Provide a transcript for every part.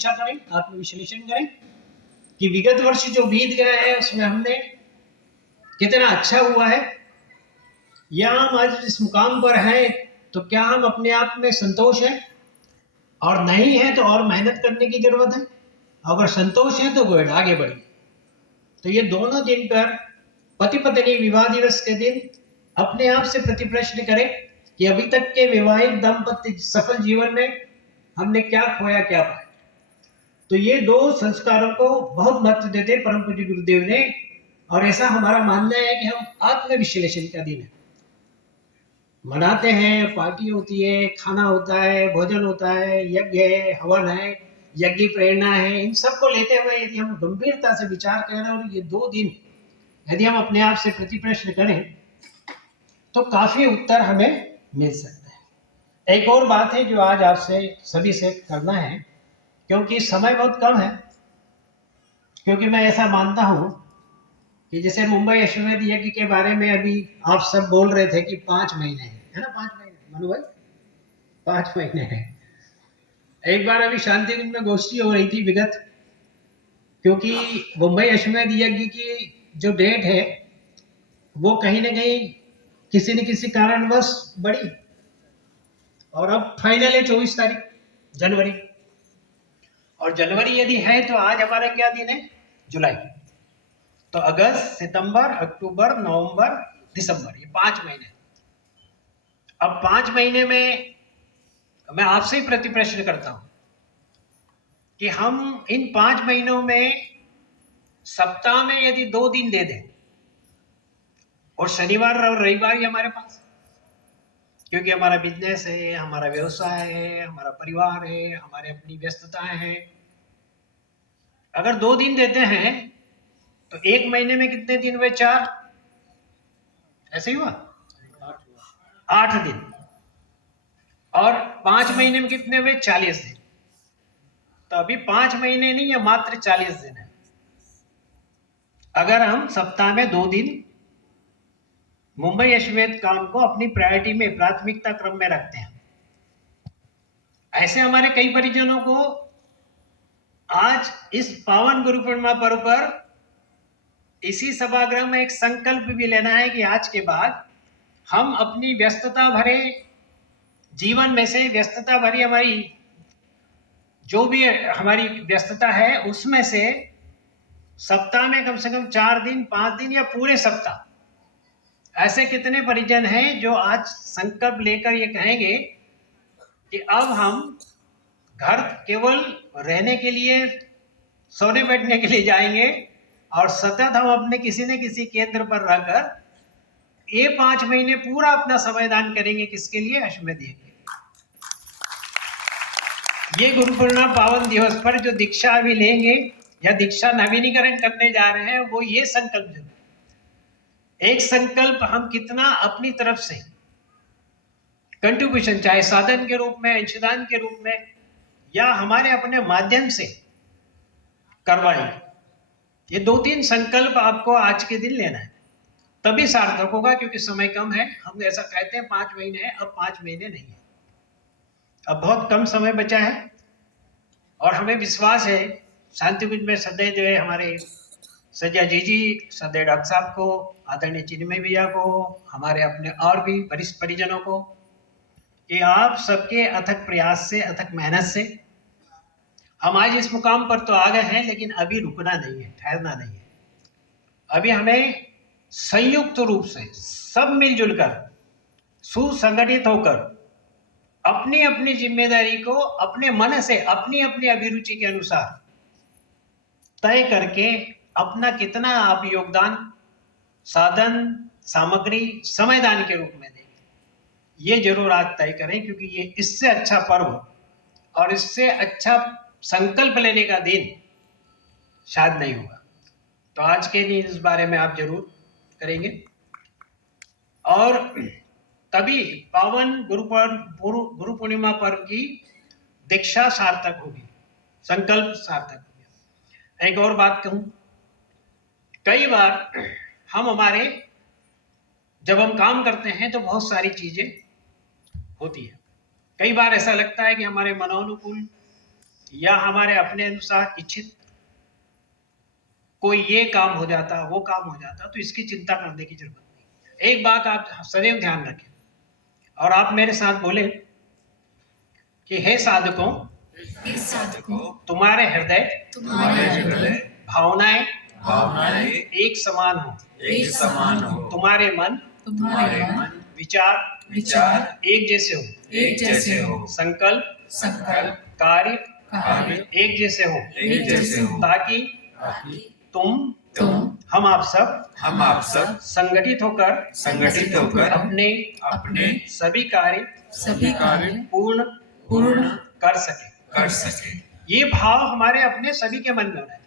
समीक्षा करें, आत्मविश्लेषण करें कि विगत वर्ष जो बीत गया है उसमें हमने कितना अच्छा हुआ है, या हम आज इस मुकाम पर हैं तो क्या हम अपने आप में संतोष है, और नहीं है तो और मेहनत करने की जरूरत है। अगर संतोष है तो गुड, आगे बढ़िए। तो ये दोनों दिन पर पति पत्नी विवाह दिवस के दिन अपने आप से प्रति प्रश्न करें कि अभी तक के वैवाहिक दाम्पत्य सफल जीवन में हमने क्या खोया, क्या पाया। तो ये दो संस्कारों को बहुत महत्व देते परम पूज्य गुरुदेव ने, और ऐसा हमारा मानना है कि हम आत्मविश्लेषण का दिन है मनाते हैं। पार्टी होती है, खाना होता है, भोजन होता है, यज्ञ है, हवन है, यज्ञ प्रेरणा है, इन सबको लेते हुए यदि हम गंभीरता से विचार करें और ये 2 दिन यदि हम अपने आप से प्रति प्रश्न करें तो काफी उत्तर हमें मिल सकते हैं। एक और बात है जो आज आपसे सभी से करना है, क्योंकि समय बहुत कम है, क्योंकि मैं ऐसा मानता हूं कि जैसे मुंबई अश्वमेध यज्ञ के बारे में अभी आप सब बोल रहे थे कि 5 महीने है ना, 5 महीने मनु भाई, 5 महीने है। एक बार अभी शांति कुंज में गोष्ठी हो रही थी विगत, क्योंकि मुंबई अश्वमेध यज्ञ की जो डेट है वो कहीं ना कहीं किसी न किसी कारणवश बढ़ी, और अब फाइनल है 24 तारीख जनवरी। और जनवरी यदि है तो आज हमारा क्या दिन है, जुलाई। तो अगस्त, सितंबर, अक्टूबर, नवंबर, दिसंबर, ये 5 महीने। अब 5 महीने में मैं आपसे ही प्रति प्रश्न करता हूं कि हम इन 5 महीनों में सप्ताह में यदि 2 दिन दे दें, और शनिवार और रविवार ही हमारे पास, क्योंकि हमारा बिजनेस है, हमारा व्यवसाय है, हमारा परिवार है, हमारे अपनी व्यस्तताएं हैं। अगर 2 दिन देते हैं तो 1 महीने में कितने दिन हुए, 4, ऐसे ही हुआ 8 दिन, और 5 महीने में कितने हुए, 40 दिन। तो अभी 5 महीने नहीं है, मात्र 40 दिन है। अगर हम सप्ताह में 2 दिन मुंबई अश्वमेध काम को अपनी प्रायोरिटी में, प्राथमिकता क्रम में रखते हैं। ऐसे हमारे कई परिजनों को आज इस पावन गुरु पूर्णिमा पर्व पर इसी सभागृह में एक संकल्प भी लेना है कि आज के बाद हम अपनी व्यस्तता भरे जीवन में से, व्यस्तता भरी हमारी जो भी हमारी व्यस्तता है उसमें से सप्ताह में कम से कम 4 दिन, 5 दिन या पूरे सप्ताह, ऐसे कितने परिजन हैं जो आज संकल्प लेकर ये कहेंगे कि अब हम घर केवल रहने के लिए, सोने बैठने के लिए जाएंगे, और सतत हम अपने किसी न किसी केंद्र पर रहकर ये 5 महीने पूरा अपना समय दान करेंगे। किसके लिए, अश्वमेध यज्ञ। ये गुरु पूर्णिमा पावन दिवस पर जो दीक्षा अभी लेंगे या दीक्षा नवीनीकरण करने जा रहे हैं, वो ये संकल्प जरूर, एक संकल्प हम कितना अपनी तरफ से कंट्रीब्यूशन, चाहे साधन के रूप में, अंशदान के रूप में, या हमारे अपने माध्यम से करवाएंगे। ये 2-3 संकल्प आपको आज के दिन लेना है, तभी सार्थक होगा। क्योंकि समय कम है, हम ऐसा कहते हैं 5 महीने है, अब 5 महीने नहीं है, अब बहुत कम समय बचा है। और हमें विश्वास है शांति कुंज में सदैव जो है हमारे सज्जा जी, सदैव डॉक्टर साहब को, आदरणीय चिन्मय भैया को, हमारे अपने और भी वरिष्ठ परिजनों को, कि आप सबके अथक प्रयास से, अथक मेहनत से हम आज इस मुकाम पर तो आ गए हैं, लेकिन अभी रुकना नहीं है, ठहरना नहीं है। अभी हमें संयुक्त रूप से सब मिलजुल कर, सुसंगठित होकर अपनी अपनी जिम्मेदारी को अपने मन से, अपनी अपनी अभिरुचि के अनुसार तय करके अपना कितना आप योगदान, साधन, सामग्री, समयदान के रूप में देंगे, ये जरूर आज तय करें। क्योंकि ये इससे अच्छा पर्व और इससे अच्छा संकल्प लेने का दिन शायद नहीं होगा। तो आज के दिन इस बारे में आप जरूर करेंगे, और तभी पावन गुरु पूर्णिमा पर्व की दीक्षा सार्थक होगी, संकल्प सार्थक होगा। एक और बात कहूं, कई बार हमारे जब हम काम करते हैं तो बहुत सारी चीजें होती है। कई बार ऐसा लगता है कि हमारे मनोनुकूल या हमारे अपने अनुसार इच्छित कोई ये काम हो जाता, वो काम हो जाता, तो इसकी चिंता करने की जरूरत नहीं। एक बात आप सदैव ध्यान रखें और आप मेरे साथ बोले कि हे साधकों, तुम्हारे हृदय भावनाएं एक समान हो, तुम्हारे मन विचार एक जैसे हो, संकल्प कार्य एक जैसे हो, ताकि तुम हम आप सब संगठित होकर अपने सभी कार्य पूर्ण कर सके। ये भाव हमारे अपने सभी के मन में होना है।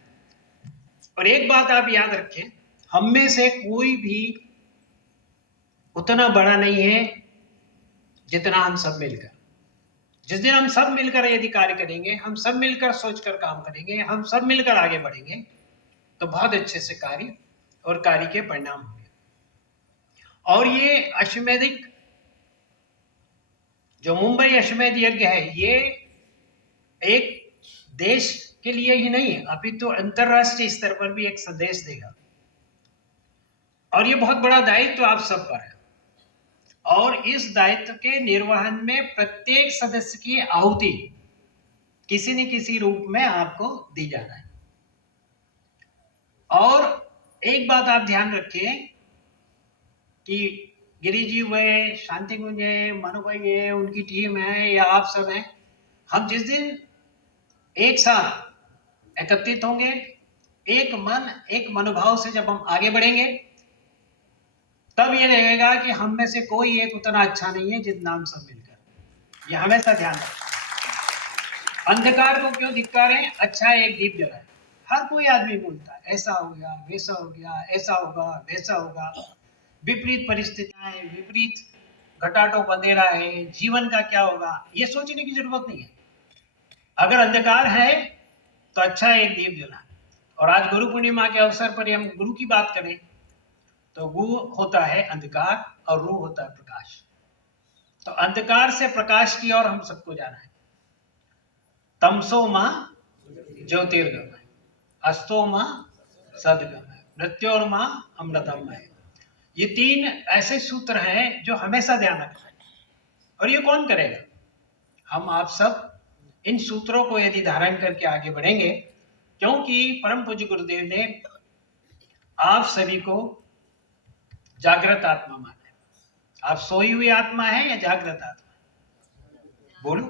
और एक बात आप याद रखें, हम में से कोई भी उतना बड़ा नहीं है जितना हम सब मिलकर। जिस दिन हम सब मिलकर यदि कार्य करेंगे, हम सब मिलकर सोचकर काम करेंगे, हम सब मिलकर आगे बढ़ेंगे, तो बहुत अच्छे से कार्य और कार्य के परिणाम होंगे। और ये अश्वमेधिक जो मुंबई अश्वमेध यज्ञ है, ये एक देश के लिए ही नहीं है, अभी तो अंतरराष्ट्रीय स्तर पर भी एक संदेश देगा। और ये बहुत बड़ा दायित्व आप सब पर है। और इस दायित्व के निर्वहन में प्रत्येक सदस्य की आहुति किसी न किसी रूप में आपको दी जाना है। और एक बात आप ध्यान रखें कि गिरी जी हुए, शांति कुंज है, मनु भाई है, उनकी टीम है या आप सब हैं, हम जिस दिन एक साथ एकत्रित होंगे, एक मन एक मनोभाव से जब हम आगे बढ़ेंगे, तब ये रहेगा कि हम में से कोई एक उतना अच्छा नहीं है जितना हम सब मिलकर। ये हमेशा ध्यान रखें। अंधकार को क्यों धिक्कारें, अच्छा एक दीप जलाए। हर कोई आदमी बोलता है ऐसा हो गया, वैसा हो गया, ऐसा होगा, वैसा होगा, विपरीत परिस्थितियां हैं, विपरीत घटाटों अंधेरा है, जीवन का क्या होगा, ये सोचने की जरूरत नहीं है। अगर अंधकार है तो अच्छा एक दीप जलाए। और आज गुरु पूर्णिमा के अवसर पर हम गुरु की बात करें तो गु होता है अंधकार और रू होता है प्रकाश। तो अंधकार से प्रकाश की ओर हम सबको जाना है। तमसो मां ज्योतिर्गमय, अस्तो मां सद्गमय, मृत्योर्मां अमृतमय। ये तीन ऐसे सूत्र हैं जो हमेशा ध्यान रखना है। और ये कौन करेगा? हम आप सब इन सूत्रों को यदि धारण करके आगे बढ़ेंगे, क्योंकि परम पूज्य गुरुदेव ने आप सभी को जागृत आत्मा माना है। आप सोई हुई आत्मा है या जागृत आत्मा? बोलो।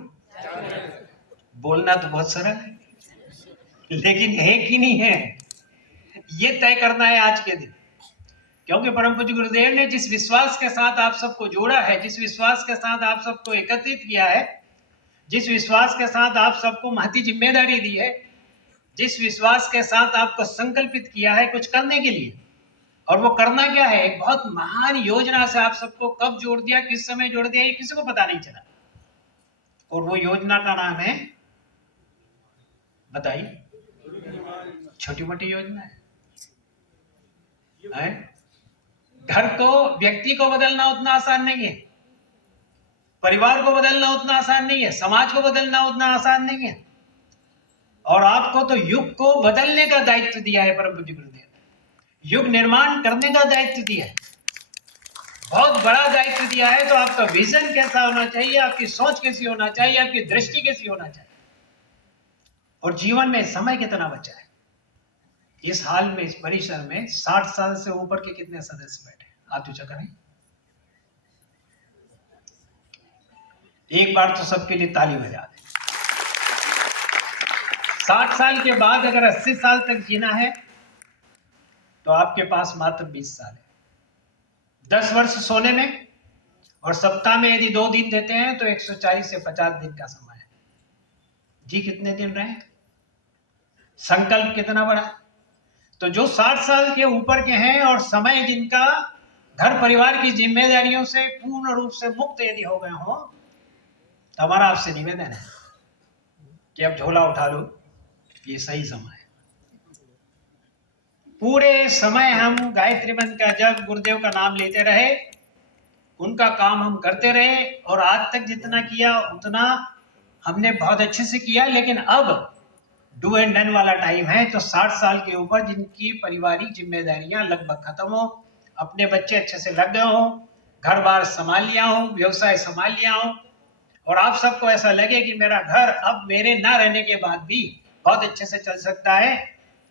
बोलना तो बहुत सरल है, लेकिन है कि नहीं है, ये तय करना है आज के दिन। क्योंकि परम पूज्य गुरुदेव ने जिस विश्वास के साथ आप सबको जोड़ा है, जिस विश्वास के साथ आप सबको एकत्रित किया है, जिस विश्वास के साथ आप सबको महती जिम्मेदारी दी है, जिस विश्वास के साथ आपको संकल्पित किया है कुछ करने के लिए, और वो करना क्या है, एक बहुत महान योजना से आप सबको कब जोड़ दिया, किस समय जोड़ दिया, ये किसी को पता नहीं चला। और वो योजना का नाम है, बताइए। छोटी मोटी योजना है? घर को, व्यक्ति को बदलना उतना आसान नहीं है, परिवार को बदलना उतना आसान नहीं है, समाज को बदलना उतना आसान नहीं है। और आपको तो युग को बदलने का दायित्व दिया है परम पूज्य गुरुदेव ने, युग निर्माण करने का दायित्व दिया है, बहुत बड़ा दायित्व दिया है। तो आपका विजन कैसा होना चाहिए, आपकी सोच कैसी होना चाहिए, आपकी दृष्टि कैसी होना चाहिए, और जीवन में समय कितना बचा है। इस हाल में, इस परिसर में 60 साल से ऊपर के कितने सदस्य बैठे, आप ऊंचा करें। एक बार तो सबके लिए ताली बजा दें। 60 साल के बाद अगर 80 साल तक जीना है तो आपके पास मात्र 20 साल है। 10 वर्ष सोने में, और सप्ताह में यदि 2 दिन देते हैं तो 140 से 50 दिन का समय है। जी कितने दिन रहे, संकल्प कितना बड़ा। तो जो 60 साल के ऊपर के हैं और समय जिनका घर परिवार की जिम्मेदारियों से पूर्ण रूप से मुक्त यदि हो गए हो, तो हमारा आपसे निवेदन है कि अब झोला उठा लो, ये सही समय है। पूरे समय हम गायत्री मंत्र का जप, गुरुदेव का नाम लेते रहे, उनका काम हम करते रहे, और आज तक जितना किया उतना हमने बहुत अच्छे से किया। लेकिन अब डू एंड डन वाला टाइम है। तो 60 साल के ऊपर जिनकी पारिवारिक जिम्मेदारियां लगभग खत्म हो, अपने बच्चे अच्छे से लग गए हो, घर बार संभाल लिया हो, व्यवसाय संभाल लिया हो, और आप सबको ऐसा लगे कि मेरा घर अब मेरे ना रहने के बाद भी बहुत अच्छे से चल सकता है,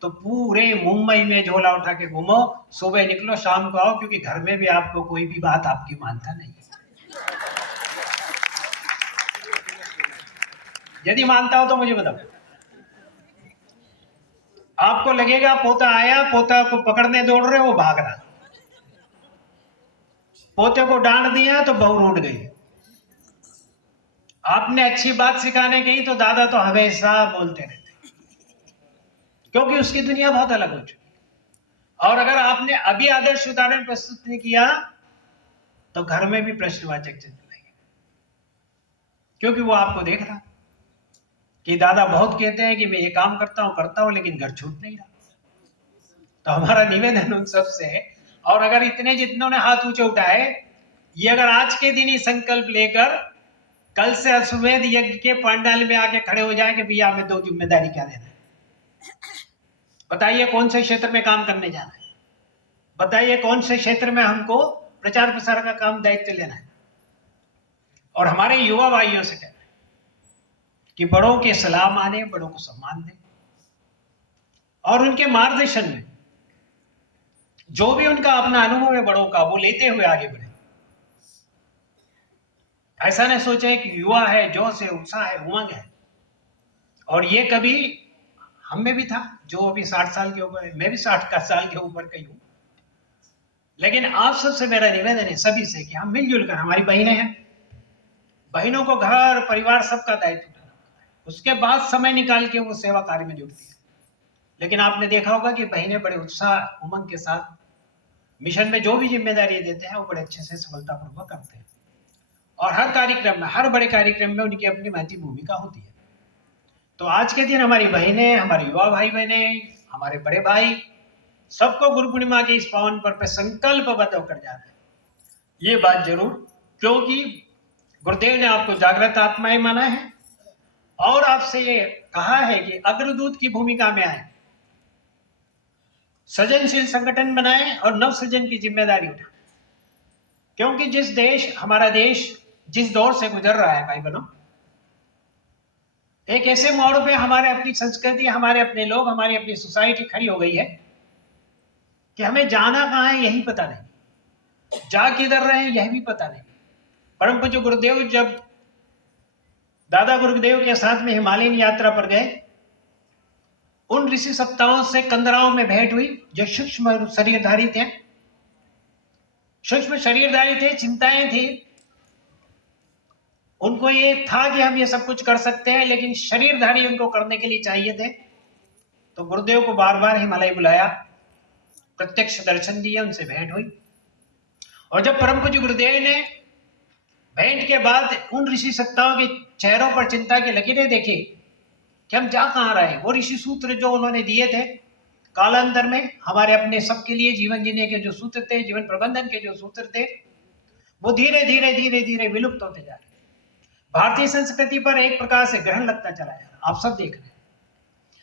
तो पूरे मुंबई में झोला उठा के घूमो, सुबह निकलो शाम को आओ, क्योंकि घर में भी आपको कोई भी बात आपकी मानता नहीं। यदि मानता हो तो मुझे बताओ। आपको लगेगा पोता आया, पोता को पकड़ने दौड़ रहे, वो भाग रहा, पोते को डांट दिया तो बहू रूठ गई, आपने अच्छी बात सिखाने गई तो दादा तो हमेशा बोलते रहते, क्योंकि उसकी दुनिया बहुत अलग हो चुकी। और अगर आपने अभी आदर्श उदाहरण प्रस्तुत नहीं किया तो घर में भी प्रश्नवाचक चिन्ह लगेगा, क्योंकि वो आपको देख रहा कि दादा बहुत कहते हैं कि मैं ये काम करता हूं लेकिन घर छूट नहीं रहा। तो हमारा निवेदन उन सब से है, और अगर इतने जितनों ने हाथ ऊंचे उठाए, ये अगर आज के दिन ही संकल्प लेकर कल से अश्वमेध यज्ञ के पंडाल में आके खड़े हो जाए कि भैया हमें 2 जिम्मेदारी क्या देना है, बताइए कौन से क्षेत्र में काम करने जाना है, बताइए कौन से क्षेत्र में हमको प्रचार प्रसार का काम दायित्व लेना है, और हमारे युवा भाइयों से कहना है कि बड़ों के सलाह माने, बड़ों को सम्मान दें, और उनके मार्गदर्शन में जो भी उनका अपना अनुभव है बड़ों का, वो लेते हुए आगे बढ़े। ऐसा न सोचे कि युवा है, जोश है, उत्साह है, उमंग है, और ये कभी हम में भी था, जो अभी 60 साल के ऊपर है, मैं भी 60 साल के ऊपर का ही हूं। लेकिन आप सबसे मेरा निवेदन है सभी से कि हम मिलजुल कर, हमारी बहनें हैं, बहनों को घर परिवार सबका दायित्व उठाना पड़ता है, उसके बाद समय निकाल के वो सेवा कार्य में जुटती है। लेकिन आपने देखा होगा कि बहनें बड़े उत्साह उमंग के साथ मिशन में जो भी जिम्मेदारी देते हैं वो बड़े अच्छे से सफलतापूर्वक करते हैं, और हर कार्यक्रम में, हर बड़े कार्यक्रम में उनकी अपनी महती भूमिका होती है। तो आज के दिन हमारी बहनें, हमारे युवा भाई बहने, हमारे बड़े भाई, सबको गुरु पूर्णिमा के इस पावन पर्व पर संकल्पबद्ध होकर जाना है, ये बात जरूर, क्योंकि गुरुदेव ने आपको जागृत आत्माएं माना है, और आपसे ये कहा है कि अग्रदूत की भूमिका में आए, सृजनशील संगठन बनाएं और नव सृजन की जिम्मेदारी उठाएं। क्योंकि हमारा देश जिस दौर से गुजर रहा है भाई बहनों, एक ऐसे मोड़ पे हमारे अपनी संस्कृति, हमारे अपने लोग, हमारी अपनी सोसाइटी खड़ी हो गई है कि हमें जाना कहाँ है यही पता नहीं, जा किधर रहे हैं यह भी पता नहीं। परम पूज्य गुरुदेव जब दादा गुरुदेव के साथ में हिमालयन यात्रा पर गए, उन ऋषि सप्ताहों से कंदराओं में भेंट हुई, जो सूक्ष्म शरीरधारी थे, चिंताएं थी, उनको ये था कि हम ये सब कुछ कर सकते हैं, लेकिन शरीरधारी उनको करने के लिए चाहिए थे। तो गुरुदेव को बार बार हिमालय बुलाया, प्रत्यक्ष दर्शन दिए, उनसे भेंट हुई, और जब परम पूज्य गुरुदेव ने भेंट के बाद उन ऋषि सत्ताओं के चेहरों पर चिंता की लकीरें देखी कि हम जा कहां रहे, वो ऋषि सूत्र जो उन्होंने दिए थे कालांतर में हमारे अपने सबके लिए जीवन जीने के जो सूत्र थे, जीवन प्रबंधन के जो सूत्र थे, वो धीरे धीरे विलुप्त होते जा रहे। भारतीय संस्कृति पर एक प्रकार से ग्रहण लगता चला जा रहा, आप सब देख रहे हैं।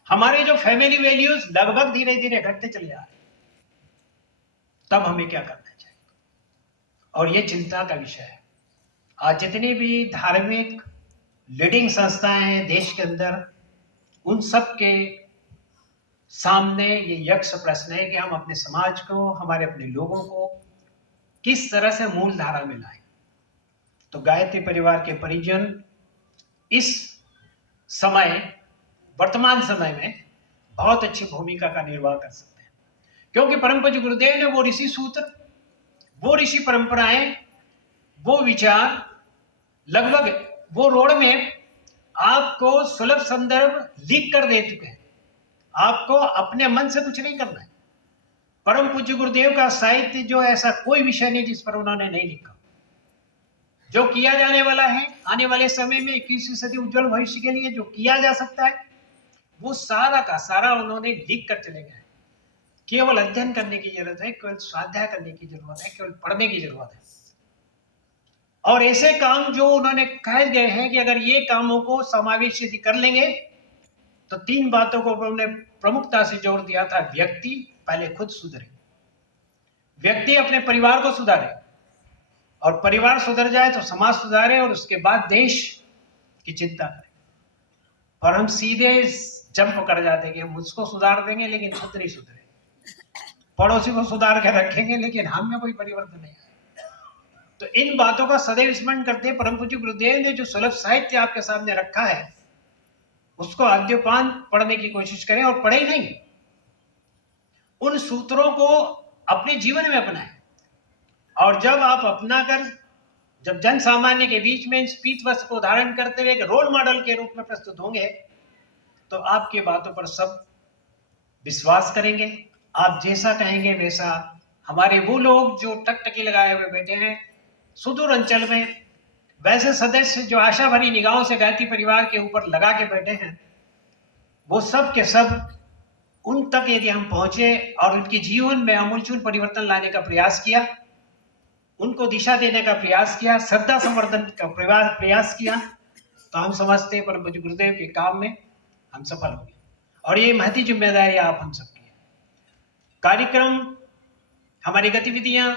हमारे जो फैमिली वैल्यूज लगभग धीरे धीरे घटते चले जा रहे, तब हमें क्या करना चाहिए, और ये चिंता का विषय है। आज जितनी भी धार्मिक लीडिंग संस्थाएं हैं देश के अंदर, उन सब के सामने ये यक्ष प्रश्न है कि हम अपने समाज को, हमारे अपने लोगों को किस तरह से मूल धारा में लाएं। तो गायत्री परिवार के परिजन इस समय, वर्तमान समय में बहुत अच्छी भूमिका का निर्वाह कर सकते हैं, क्योंकि परम पूज्य गुरुदेव ने वो ऋषि सूत्र, वो ऋषि परंपराएं, वो विचार, लगभग वो रोड में आपको सुलभ संदर्भ लिख कर दे चुके हैं। आपको अपने मन से कुछ नहीं करना है। परम पूज्य गुरुदेव का साहित्य जो ऐसा कोई विषय नहीं जिस पर उन्होंने नहीं लिखा। जो किया जाने वाला है आने वाले समय में 21वीं सदी उज्जवल भविष्य के लिए, जो किया जा सकता है, वो सारा का सारा उन्होंने लिख कर चले गए। केवल अध्ययन करने की जरूरत है, केवल स्वाध्याय करने की जरूरत है, केवल पढ़ने की जरूरत है। और ऐसे काम जो उन्होंने कह गए हैं कि अगर ये कामों को समावेश यदि कर लेंगे तो 3 बातों को उन्होंने प्रमुखता से जोर दिया था। व्यक्ति पहले खुद सुधरे, व्यक्ति अपने परिवार को सुधारे, और परिवार सुधर जाए तो समाज सुधारे, और उसके बाद देश की चिंता करें। और हम सीधे जंप कर जाते हैं कि हम उसको सुधार देंगे लेकिन खुद नहीं सुधरे, पड़ोसी को सुधार कर रखेंगे लेकिन हम में कोई परिवर्तन नहीं आए। तो इन बातों का सदैव स्मरण करते हैं परम पूज्य गुरुदेव ने जो सुलभ साहित्य आपके सामने रखा है उसको आद्योपान पढ़ने की कोशिश करें, और पढ़े नहीं, उन सूत्रों को अपने जीवन में अपनाएं। और जब आप अपना कर, जब जन सामान्य के बीच में इस पीतवस्त्र को धारण करते हुए एक रोल मॉडल के रूप में प्रस्तुत होंगे, तो आपकी बातों पर सब विश्वास करेंगे। आप जैसा कहेंगे वैसा। हमारे वो लोग जो टकटकी लगाए हुए बैठे हैं सुदूर अंचल में, वैसे सदस्य जो आशा भरी निगाहों से गायत्री परिवार के ऊपर लगा के बैठे हैं, वो सब के सब उन तक यदि हम पहुंचे और उनके जीवन में आमूलचूल परिवर्तन लाने का प्रयास किया, उनको दिशा देने का प्रयास किया, श्रद्धा संवर्धन का प्रयास किया, तो हम समझते हैं परम पूज्य गुरुदेव के काम में हम सफल होंगे। और ये महती जिम्मेदारी आप हम सबकी है। कार्यक्रम, हमारी गतिविधियां,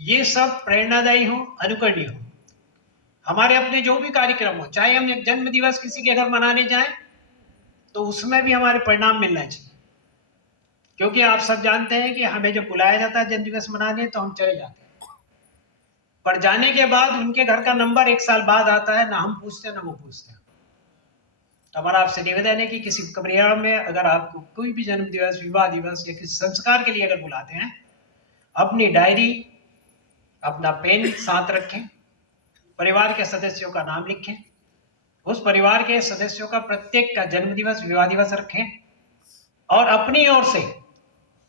ये सब प्रेरणादायी हो, अनुकरणीय हो। हमारे अपने जो भी कार्यक्रम हो, चाहे हम एक जन्म दिवस किसी के घर मनाने जाएं तो उसमें भी हमारे परिणाम मिलना चाहिए, क्योंकि आप सब जानते हैं कि हमें जब बुलाया जाता है जन्म दिवस मनाने तो हम चले जाते हैं, पर जाने के बाद उनके घर का नंबर 1 साल बाद आता है, ना हम पूछते ना वो पूछते हैं। तो हमारा आपसे निवेदन है कि किसी परिवार में अगर आपको कोई भी जन्म दिवस, विवाह दिवस या किसी संस्कार के लिए अगर बुलाते हैं, अपनी डायरी, अपना पेन साथ रखें, परिवार के सदस्यों का नाम लिखें, उस परिवार के सदस्यों का प्रत्येक का जन्म दिवस, विवाह दिवस रखें, और अपनी ओर से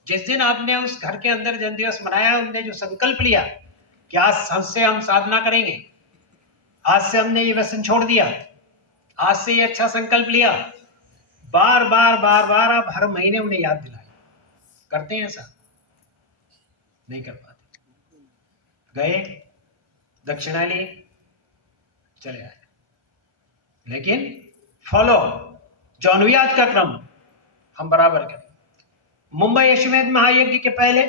जिस दिन आपने उस घर के अंदर जन्म दिवस मनाया, उनने जो संकल्प लिया कि आज से हम साधना करेंगे, आज से हमने ये व्यसन छोड़ दिया, आज से ये अच्छा संकल्प लिया, बार बार बार बार आप हर महीने उन्हें याद दिलाएं। करते हैं ऐसा? नहीं कर पाते। गए, दक्षिणा ली, चले आए, लेकिन फॉलो, जो अनुयाद का क्रम हम बराबर करें। मुंबई अश्वमेध महायज्ञ के पहले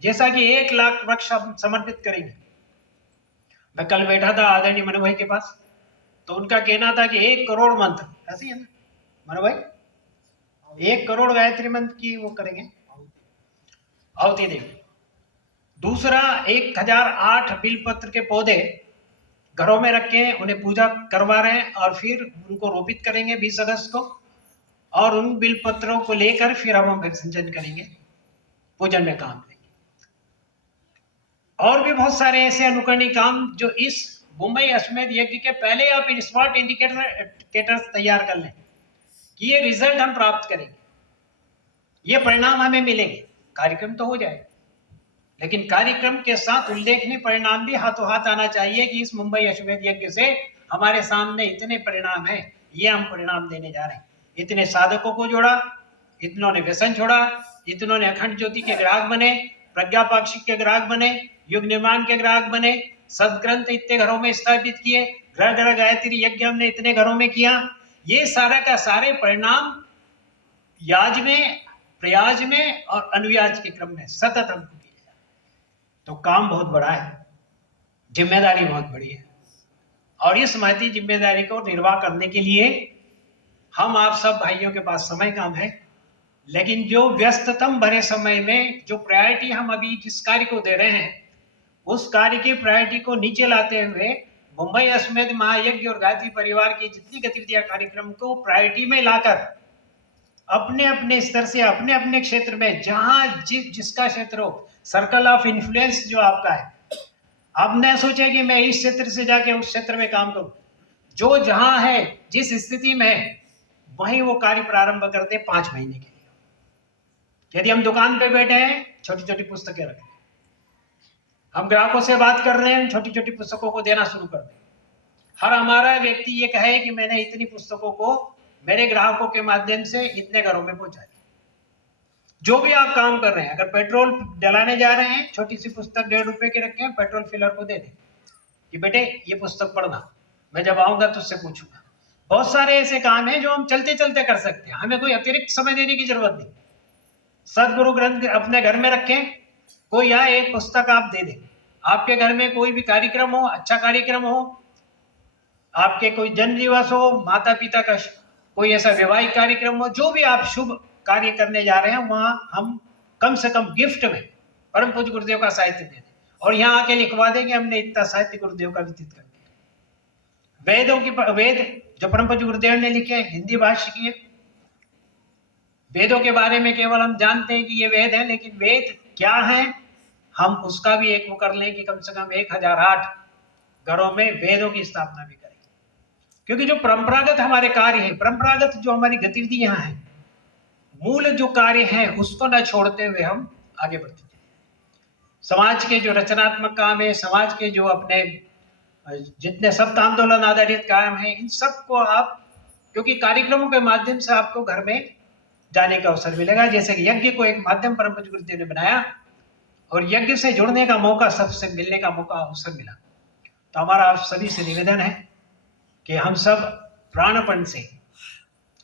जैसा कि 1 लाख वृक्ष हम समर्पित करेंगे। मैं कल बैठा था आदरणीय मनु भाई के पास, तो उनका कहना था कि 1 करोड़ मंत्र, ऐसे ही है ना मनु भाई, 1 करोड़ गायत्री मंत्र की वो करेंगे, आहुति देंगे। दूसरा, 1008 बिलपत्र के पौधे घरों में रखें, उन्हें पूजा करवा रहे हैं, और फिर उनको रोपित करेंगे 20 अगस्त को, और उन बिलपत्रों को लेकर फिर हम विसर्जन करेंगे, पूजन में काम लेंगे। और भी बहुत सारे ऐसे अनुकरणीय काम जो इस मुंबई अश्वमेध यज्ञ के पहले आप स्मार्ट इंडिकेटर्स तैयार कर लें कि ये रिजल्ट हम प्राप्त करेंगे, ये परिणाम हमें मिलेंगे। कार्यक्रम तो हो जाए, लेकिन कार्यक्रम के साथ उल्लेखनीय परिणाम भी हाथों हाथ आना चाहिए कि इस मुंबई अश्वमेध यज्ञ से हमारे सामने इतने परिणाम हैं, ये हम परिणाम देने जा रहे हैं। इतने साधकों को जोड़ा, इतनों ने व्यसन छोड़ा, इतनों ने अखंड ज्योति के ग्राहक बने, प्रज्ञा पाक्षिक के ग्राहक बने, युग निर्माण के ग्राहक बने, सदग्रंथ इतने घरों में स्थापित किए, ग्रह ग्रह गायत्री यज्ञ हमने इतने घरों में किया। ये सारा का सारे परिणाम याज में, प्रयाज में और अनुयाज के क्रम में सतत हमको किए जाए। तो काम बहुत बड़ा है, जिम्मेदारी बहुत बड़ी है, और इस महती जिम्मेदारी को निर्वाह करने के लिए हम आप सब भाइयों के पास समय कम है, लेकिन जो व्यस्ततम भरे समय में जो प्रायोरिटी हम अभी जिस कार्य को दे रहे हैं, उस कार्य की प्रायोरिटी को नीचे लाते हुए मुंबई अश्वमेध महायज्ञ और गायत्री परिवार की जितनी गतिविधियां कार्यक्रम को प्रायोरिटी में लाकर अपने अपने स्तर से, अपने अपने क्षेत्र में, जहां जिसका क्षेत्र हो, सर्कल ऑफ इन्फ्लुएंस जो आपका है, आप न सोचे कि मैं इस क्षेत्र से जाके उस क्षेत्र में काम करूं। जो जहां है, जिस स्थिति में है, वहीं वो कार्य प्रारंभ कर दे 5 महीने के लिए। यदि हम दुकान पे बैठे हैं, छोटी छोटी पुस्तकें रखें, हम ग्राहकों से बात कर रहे हैं, छोटी छोटी पुस्तकों को देना शुरू कर दें। हर हमारा व्यक्ति ये कहे कि मैंने इतनी पुस्तकों को मेरे ग्राहकों के माध्यम से इतने घरों में पहुंचा दिया। जो भी आप काम कर रहे हैं, अगर पेट्रोल डलाने जा रहे हैं, छोटी सी पुस्तक 1.5 रुपए की रखें, पेट्रोल फिलर को दे दें कि बेटे ये पुस्तक पढ़ना, मैं जब आऊंगा तुझसे पूछूंगा। बहुत सारे ऐसे काम हैं जो हम चलते चलते कर सकते हैं, हमें कोई अतिरिक्त समय देने की जरूरत नहीं। सदगुरु ग्रंथ अपने घर में रखें, कोई आए एक पुस्तक आप दे दें। आपके घर में कोई भी कार्यक्रम हो, अच्छा कार्यक्रम हो, आपके कोई जन्म दिवस हो, माता पिता का कोई ऐसा वैवाहिक कार्यक्रम हो, जो भी आप शुभ कार्य करने जा रहे हैं, वहां हम कम से कम गिफ्ट में परम पूज्य गुरुदेव का साहित्य दे दें और यहाँ आके लिखवा दें कि हमने इतना साहित्य गुरुदेव का वितरित कर दिया। वेदों की वेद जो परम पूज्य गुरुदेव ने लिखे, हिंदी भाषा की है। वेदों के बारे में केवल हम जानते हैं कि ये वेद है, लेकिन वेद क्या है हम उसका भी एक वो कर लें कि कम से कम 1008 घरों में वेदों की स्थापना भी करें। क्योंकि जो परंपरागत हमारे कार्य हैं, परंपरागत जो हमारी गतिविधियां हैं, मूल जो कार्य हैं उसको न छोड़ते हुए हम आगे बढ़ते हैं। समाज के जो रचनात्मक काम है, समाज के जो अपने जितने सत्य आंदोलन आधारित काम है, इन सबको आप, क्योंकि कार्यक्रमों के माध्यम से आपको घर में जाने का अवसर मिलेगा। जैसे कि यज्ञ को एक माध्यम परम पूज्य गुरुदेव ने बनाया और यज्ञ से जुड़ने का मौका, सबसे मिलने का मौका, अवसर मिला। तो हमारा आप सभी से निवेदन है कि हम सब प्राणपण से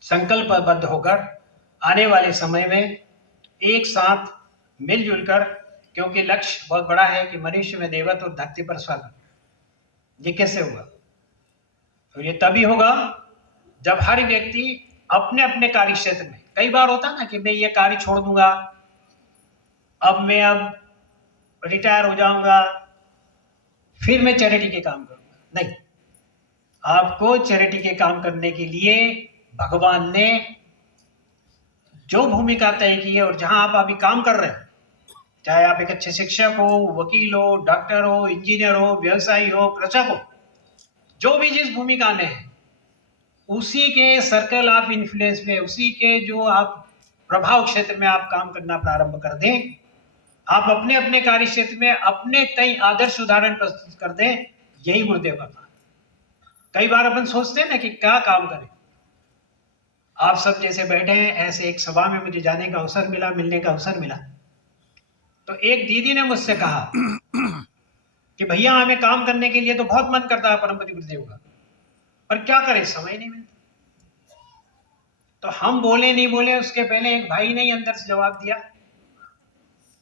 संकल्पबद्ध होकर आने वाले समय में एक साथ मिलजुल कर, क्योंकि लक्ष्य बहुत बड़ा है कि मनुष्य में देवत्व और धरती पर स्वर्ग। ये कैसे होगा? तो ये तभी होगा जब हर व्यक्ति अपने अपने कार्य क्षेत्र में, कई बार होता ना कि मैं ये कार्य छोड़ दूंगा, अब रिटायर हो जाऊंगा, फिर मैं चैरिटी के काम करूंगा। नहीं, आपको चैरिटी के काम करने के लिए भगवान ने जो भूमिका तय की है और जहां आप अभी काम कर रहे हैं, चाहे आप एक अच्छे शिक्षक हो, वकील हो, डॉक्टर हो, इंजीनियर हो, व्यवसायी हो, कृषक हो, जो भी जिस भूमिका में है, उसी के सर्कल ऑफ इन्फ्लुएंस में, उसी के जो आप प्रभाव क्षेत्र में आप काम करना प्रारंभ कर दें। आप अपने अपने कार्य क्षेत्र में अपने कई आदर्श उदाहरण प्रस्तुत कर दें। यही गुरुदेव का काम। कई बार अपन सोचते हैं ना कि क्या काम करें। आप सब जैसे बैठे हैं, ऐसे एक सभा में मुझे जाने का अवसर मिला, मिलने का अवसर मिला, तो एक दीदी ने मुझसे कहा कि भैया हमें काम करने के लिए तो बहुत मन करता है परम पूज्य गुरुदेव का, पर क्या करें, समय नहीं मिलता। तो हम बोले नहीं बोले, उसके पहले एक भाई ने अंदर से जवाब दिया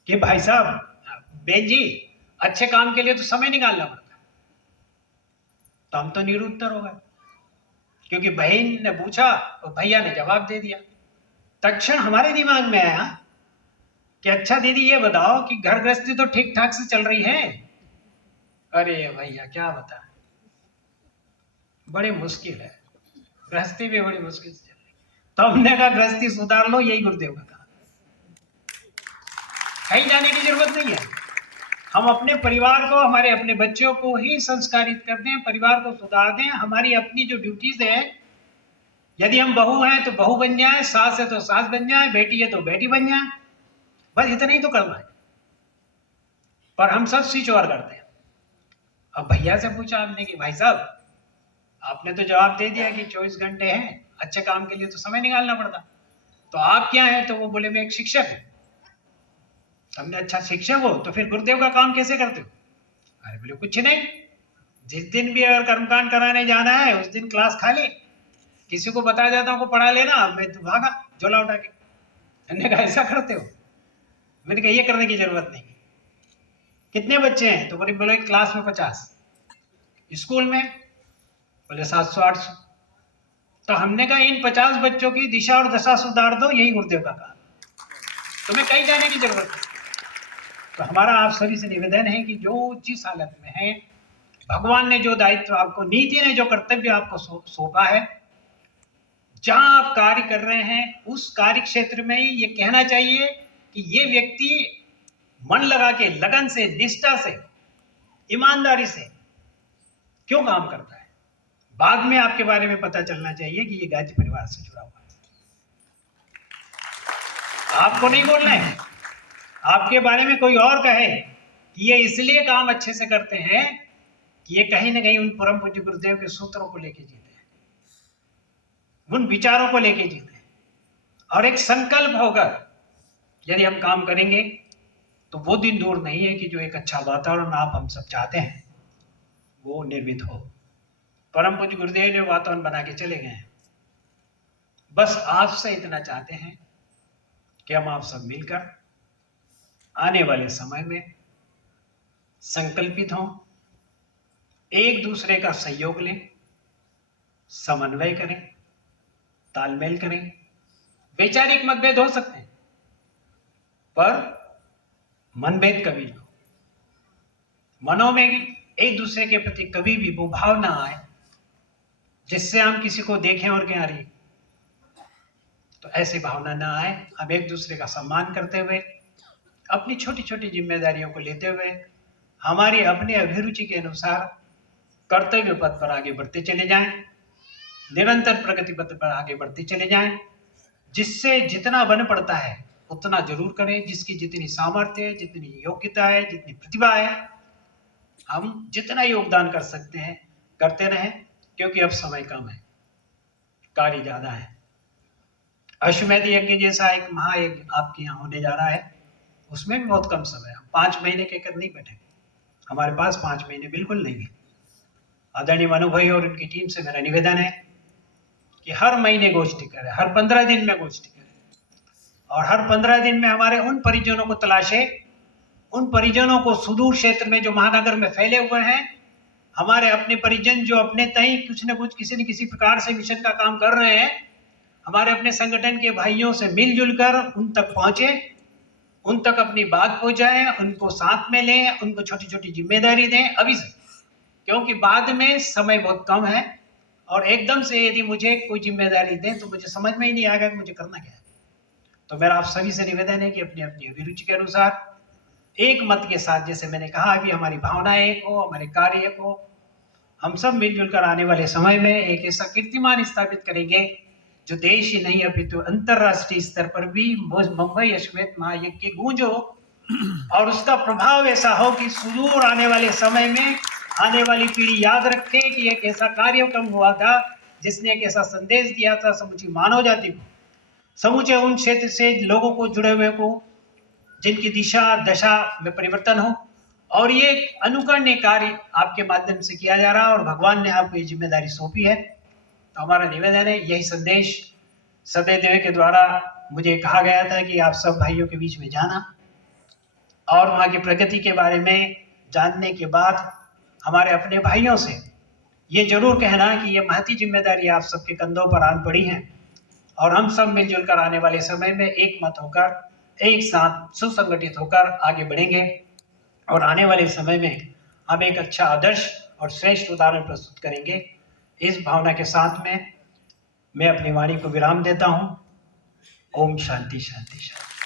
कि भाई साहब, बेन जी, अच्छे काम के लिए तो समय निकालना पड़ता है। तो हम तो निरुत्तर हो गए, क्योंकि बहन ने पूछा और भैया ने जवाब दे दिया। तत्क्षण हमारे दिमाग में आया कि अच्छा दीदी ये बताओ कि घर गृहस्थी तो ठीक ठाक से चल रही है? अरे भैया क्या बता, बड़ी मुश्किल है, गृहस्थी भी बड़ी मुश्किल से चल रही। तो हमने कहा गृहस्थी सुधार लो, यही गुरुदेव का कहा, कहीं जाने की जरूरत नहीं है। हम अपने परिवार को, हमारे अपने बच्चों को ही संस्कारित कर दें, परिवार को सुधार दें। हमारी अपनी जो ड्यूटीज है, यदि हम बहू हैं तो बहू बन जाए, सास है तो सास बन जाए, बेटी है तो बेटी बन जाए, बस इतना ही तो करना है। पर हम सब स्विच ओवर करते हैं। अब भैया से पूछा हमने कि भाई साहब, आपने तो जवाब दे दिया कि 24 घंटे हैं, अच्छे काम के लिए तो समय निकालना पड़ता, तो आप क्या हैं? तो वो बोले मैं एक शिक्षक हूं। हमने अच्छा शिक्षक हो तो फिर गुरुदेव का काम कैसे करते हो? अरे बोले कुछ नहीं, जिस दिन भी अगर कर्मकांड कराने जाना है उस दिन क्लास खाली, किसी को बता जाता हूँ पढ़ा लेना, मैं तो भागा झोला उठा के। मैंने कहा ऐसा करते हो? मैंने कहा ये करने की जरूरत नहीं। कितने बच्चे हैं? तो बोले क्लास में 50, स्कूल में बोले 700-800। तो हमने कहा इन 50 बच्चों की दिशा और दशा सुधार दो, यही गुरुदेव का काम, तुम्हें कहीं जाने की जरूरत नहीं। तो हमारा आप सभी से निवेदन है कि जो जिस हालत में है, भगवान ने जो दायित्व आपको, नीति ने जो कर्तव्य आपको सौंपा है, जहां आप कार्य कर रहे हैं उस कार्य क्षेत्र में ही ये कहना चाहिए कि ये व्यक्ति मन लगा के, लगन से, निष्ठा से, ईमानदारी से क्यों काम करता है। बाद में आपके बारे में पता चलना चाहिए कि ये गाजी परिवार से जुड़ा हुआ है। आपको नहीं बोलना है, आपके बारे में कोई और कहे कि ये इसलिए काम अच्छे से करते हैं कि ये कहीं ना कहीं उन परम पूज्य गुरुदेव के सूत्रों को लेके जीते हैं, उन विचारों को लेके जीते हैं। और एक संकल्प होकर यदि हम काम करेंगे तो वो दिन दूर नहीं है कि जो एक अच्छा वातावरण आप हम सब चाहते हैं वो निर्मित हो। परम पूज्य गुरुदेव ने वातावरण बना के चले गए हैं। बस आपसे इतना चाहते हैं कि हम आप सब मिलकर आने वाले समय में संकल्पित हों, एक दूसरे का सहयोग लें, समन्वय करें, तालमेल करें। वैचारिक मतभेद हो सकते हैं पर मनभेद कभी ना हो। मनों में एक दूसरे के प्रति कभी भी वो भाव ना आए जिससे हम किसी को देखें और कहें अरे, तो ऐसी भावना ना आए। हम एक दूसरे का सम्मान करते हुए, अपनी छोटी छोटी जिम्मेदारियों को लेते हुए, हमारी अपनी अभिरुचि के अनुसार कर्तव्य पथ पर आगे बढ़ते चले जाएं, निरंतर प्रगति पथ पर आगे बढ़ते चले जाएं। जिससे जितना बन पड़ता है उतना जरूर करें, जिसकी जितनी सामर्थ्य है, जितनी योग्यता है, जितनी प्रतिभा है, हम जितना योगदान कर सकते हैं करते रहें, क्योंकि अब समय कम है, कार्य ज्यादा है। अश्वमेध यज्ञ जैसा एक महायज्ञ आपके यहाँ होने जा रहा है, उसमें भी बहुत कम समय है। 5 महीने के कर नहीं बैठे, हमारे पास 5 महीने बिल्कुल नहीं है। आदरणीय मनु भाई और उनकी टीम से मेरा निवेदन है कि हर महीने गोष्ठी करें, हर 15 दिन में गोष्ठी करें, और हर 15 दिन में हमारे उन परिजनों को तलाशे, उन परिजनों को सुदूर क्षेत्र में जो महानगर में फैले हुए हैं, हमारे अपने परिजन जो अपने तय कुछ न कुछ किसी न किसी प्रकार से मिशन का काम कर रहे हैं, हमारे अपने संगठन के भाइयों से मिलजुल कर उन तक पहुंचे, उन तक अपनी बात पहुंचाएं, उनको साथ में लें, उनको छोटी छोटी जिम्मेदारी दें अभी से, क्योंकि बाद में समय बहुत कम है। और एकदम से यदि मुझे कोई जिम्मेदारी दें तो मुझे समझ में ही नहीं आएगा कि मुझे करना क्या है। तो मेरा आप सभी से निवेदन है कि अपनी अपनी अभिरुचि के अनुसार एक मत के साथ, जैसे मैंने कहा कि हमारी भावनाएं एक हो, हमारे कार्य एक हो, हम सब मिलजुल कर आने वाले समय में एक ऐसा कीर्तिमान स्थापित करेंगे जो देश ही नहीं अपितु अंतरराष्ट्रीय स्तर पर भी मुंबई अश्वमेध महायज्ञ की गूंज हो, और उसका प्रभाव ऐसा हो कि सुदूर आने वाले समय में आने वाली पीढ़ी याद रखे कि एक ऐसा कार्यक्रम हुआ था जिसने एक ऐसा संदेश दिया था समूची मानव जाति को, समूचे उन क्षेत्र से लोगों को जुड़े हुए को, जिनकी दिशा दशा में परिवर्तन हो। और ये अनुकरणीय कार्य आपके माध्यम से किया जा रहा है और भगवान ने आपको ये जिम्मेदारी सौंपी है। तो हमारा निवेदन है, यही संदेश सदैदेव के द्वारा मुझे कहा गया था कि आप सब भाइयों के बीच में जाना और वहाँ की प्रगति के बारे में जानने के बाद हमारे अपने भाइयों से ये जरूर कहना कि ये महती जिम्मेदारी आप सबके कंधों पर आन पड़ी है, और हम सब मिलजुल कर आने वाले समय में एक मत होकर, एक साथ सुसंगठित होकर आगे बढ़ेंगे, और आने वाले समय में हम एक अच्छा आदर्श और श्रेष्ठ उदाहरण प्रस्तुत करेंगे। इस भावना के साथ में मैं अपनी वाणी को विराम देता हूँ। ओम शांति शांति शांति।